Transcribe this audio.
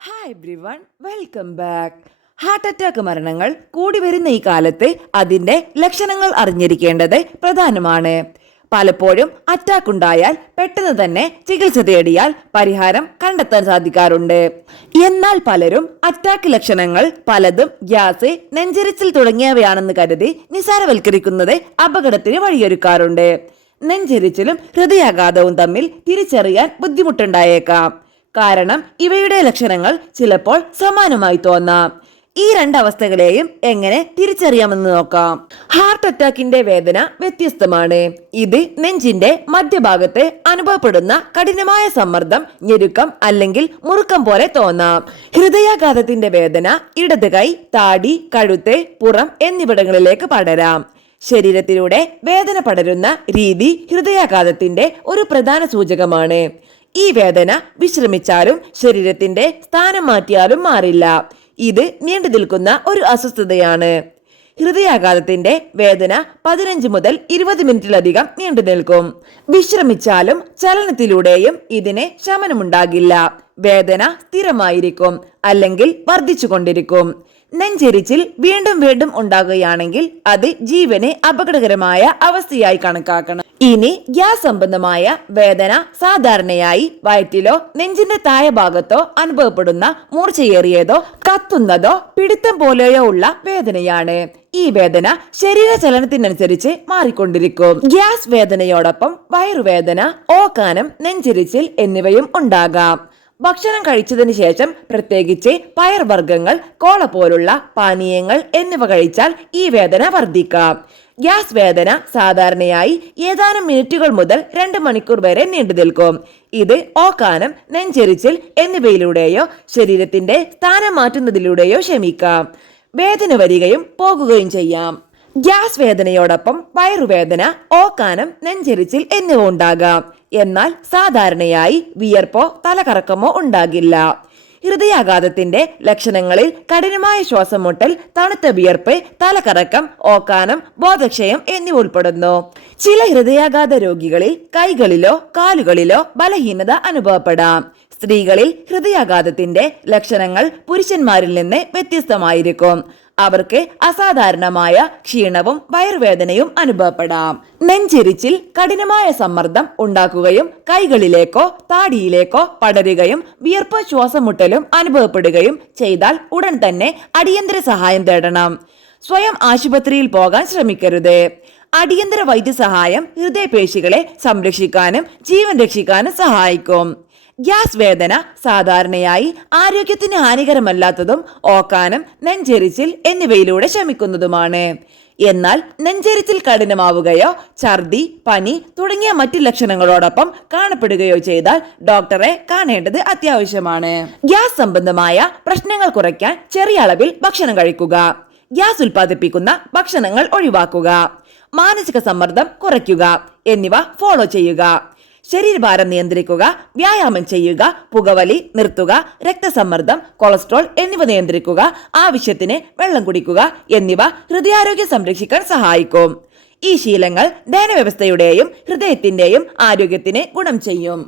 Hi everyone, welcome back. Heart attack മരണങ്ങൾ കൂടി വരുന്ന ഈ കാലത്ത് അതിന്റെ ലക്ഷണങ്ങൾ അറിഞ്ഞിരിക്കേണ്ടത് പ്രധാനമാണ്. പലപ്പോഴും അറ്റാക്ക് ഉണ്ടായാൽ പെട്ടെന്ന് തന്നെ ചികിത്സ തേടിയാൽ പരിഹാരം കണ്ടെത്താൻ സാധിക്കാറുണ്ട്. എന്നാൽ പലരും അറ്റാക്ക് ലക്ഷണങ്ങൾ പലതും ഗ്യാസ്, നെഞ്ചെരിച്ചിൽ തുടങ്ങിയവയാണെന്ന് കരുതി നിസാരവൽക്കരിക്കുന്നത് അപകടത്തിന് വഴിയൊരുക്കാറുണ്ട്. നെഞ്ചെരിച്ചിലും ഹൃദയാഘാതവും തമ്മിൽ തിരിച്ചറിയാൻ ബുദ്ധിമുട്ടുണ്ടായേക്കാം. കാരണം ഇവയുടെ ലക്ഷണങ്ങൾ ചിലപ്പോൾ സമാനമായി തോന്നാം. ഈ രണ്ടവസ്ഥകളെയും എങ്ങനെ തിരിച്ചറിയാമെന്ന് നോക്കാം. ഹാർട്ട് അറ്റാക്കിന്റെ വേദന വ്യത്യസ്തമാണ്. ഇത് നെഞ്ചിന്റെ മധ്യഭാഗത്ത് അനുഭവപ്പെടുന്ന കഠിനമായ സമ്മർദ്ദം, ഞെരുക്കം അല്ലെങ്കിൽ മുറുക്കം പോലെ തോന്നാം. ഹൃദയാഘാതത്തിന്റെ വേദന ഇടത് കൈ, താടി, കഴുത്ത്, പുറം എന്നിവിടങ്ങളിലേക്ക് പടരാം. ശരീരത്തിലൂടെ വേദന പടരുന്ന രീതി ഹൃദയാഘാതത്തിന്റെ ഒരു പ്രധാന സൂചകമാണ്. ഈ വേദന വിശ്രമിച്ചാലും ശരീരത്തിന്റെ സ്ഥാനം മാറ്റിയാലും മാറില്ല. ഇത് നീണ്ടു നിൽക്കുന്ന ഒരു അസ്വസ്ഥതയാണ്. ഹൃദയാഘാതത്തിന്റെ വേദന 15 മുതൽ 20 മിനിറ്റിലധികം നീണ്ടു നിൽക്കും. വിശ്രമിച്ചാലും ചലനത്തിലൂടെയും ഇതിന് ശമനമുണ്ടാകില്ല. വേദന സ്ഥിരമായിരിക്കും അല്ലെങ്കിൽ വർദ്ധിച്ചുകൊണ്ടിരിക്കും. നെഞ്ചെരിച്ചിൽ വീണ്ടും വീണ്ടും ഉണ്ടാകുകയാണെങ്കിൽ അത് ജീവന് അപകടകരമായ അവസ്ഥയായി കണക്കാക്കണം. ഇനി ഗ്യാസ് സംബന്ധമായ വേദന സാധാരണയായി വയറ്റിലോ നെഞ്ചിന്റെ താഴെ ഭാഗത്തോ അനുഭവപ്പെടുന്ന മൂർച്ചയേറിയതോ കത്തുന്നതോ പിടുത്തം പോലെയോ ഉള്ള വേദനയാണ്. ഈ വേദന ശരീര ചലനത്തിനനുസരിച്ച് മാറിക്കൊണ്ടിരിക്കും. ഗ്യാസ് വേദനയോടൊപ്പം വയറുവേദന, ഓക്കാനം, നെഞ്ചെരിച്ചിൽ എന്നിവയും ഉണ്ടാകാം. ഭക്ഷണം കഴിച്ചതിന് ശേഷം പ്രത്യേകിച്ച് പയർവർഗ്ഗങ്ങൾ, കോള പോലുള്ള പാനീയങ്ങൾ എന്നിവ കഴിച്ചാൽ ഈ വേദന വർദ്ധിക്കാം. ഗ്യാസ് വേദന സാധാരണയായി ഏതാനും മിനിറ്റുകൾ മുതൽ 2 മണിക്കൂർ വരെ നീണ്ടു നിൽക്കും. ഇത് ഓക്കാനം, നെഞ്ചെരിച്ചിൽ എന്നിവയിലൂടെയോ ശരീരത്തിന്റെ സ്ഥാനം മാറ്റുന്നതിലൂടെയോ ശമിക്കാം. വേദന വരികയും പോകുകയും ചെയ്യാം. ഗ്യാസ് വേദനയോടൊപ്പം വയറുവേദന, ഓക്കാനം, നെഞ്ചെരിച്ചിൽ എന്നിവ ഉണ്ടാകാം. എന്നാൽ സാധാരണയായി വിയർപ്പോ തലകറക്കമോ ഉണ്ടാകില്ല. ഹൃദയാഘാതത്തിന്റെ ലക്ഷണങ്ങളിൽ കഠിനമായ ശ്വാസം മുട്ടൽ, തണുത്ത വിയർപ്പ്, തലകറക്കം, ഓക്കാനം, ബോധക്ഷയം എന്നിവ ഉൾപ്പെടുന്നു. ചില ഹൃദയാഘാത രോഗികളിൽ കൈകളിലോ കാലുകളിലോ ബലഹീനത അനുഭവപ്പെടാം. സ്ത്രീകളിൽ ഹൃദയാഘാതത്തിന്റെ ലക്ഷണങ്ങൾ പുരുഷന്മാരിൽ നിന്ന് വ്യത്യസ്തമായിരിക്കും. അവർക്ക് അസാധാരണമായ ക്ഷീണവും വയറുവേദനയും അനുഭവപ്പെടാം. നെഞ്ചെരിച്ചിൽ കഠിനമായ സമ്മർദ്ദം ഉണ്ടാക്കുകയും കൈകളിലേക്കോ താടിയിലേക്കോ പടരുകയും വിയർപ്പ്, ശ്വാസമുട്ടലും അനുഭവപ്പെടുകയും ചെയ്താൽ ഉടൻ തന്നെ അടിയന്തര സഹായം തേടണം. സ്വയം ആശുപത്രിയിൽ പോകാൻ ശ്രമിക്കരുത്. അടിയന്തര വൈദ്യസഹായം ഹൃദയപേശികളെ സംരക്ഷിക്കാനും ജീവൻ രക്ഷിക്കാനും സഹായിക്കും. ഗ്യാസ് വേദന സാധാരണയായി ആരോഗ്യത്തിന് ഹാനികരമല്ലാത്തതും ഓക്കാനം, നെഞ്ചെരിച്ചിൽ എന്നിവയിലൂടെ ശമിക്കുന്നതുമാണ്. എന്നാൽ നെഞ്ചെരിച്ചിൽ കഠിനമാവുകയോ ഛർദി, പനി തുടങ്ങിയ മറ്റു ലക്ഷണങ്ങളോടൊപ്പം കാണപ്പെടുകയോ ചെയ്താൽ ഡോക്ടറെ കാണേണ്ടത് അത്യാവശ്യമാണ്. ഗ്യാസ് സംബന്ധമായ പ്രശ്നങ്ങൾ കുറയ്ക്കാൻ ചെറിയ അളവിൽ ഭക്ഷണം കഴിക്കുക. ഗ്യാസ് ഉൽപ്പാദിപ്പിക്കുന്ന ഭക്ഷണങ്ങൾ ഒഴിവാക്കുക. മാനസിക സമ്മർദ്ദം കുറയ്ക്കുക എന്നിവ ഫോളോ ചെയ്യുക. ശരീരഭാരം നിയന്ത്രിക്കുക, വ്യായാമം ചെയ്യുക, പുകവലി നിർത്തുക, രക്തസമ്മർദ്ദം, കൊളസ്ട്രോൾ എന്നിവ നിയന്ത്രിക്കുക, ആവശ്യത്തിന് വെള്ളം കുടിക്കുക എന്നിവ ഹൃദയാരോഗ്യം സംരക്ഷിക്കാൻ സഹായിക്കും. ഈ ശീലങ്ങൾ ദഹനവ്യവസ്ഥയുടെയും ഹൃദയത്തിന്റെയും ആരോഗ്യത്തിന് ഗുണം ചെയ്യും.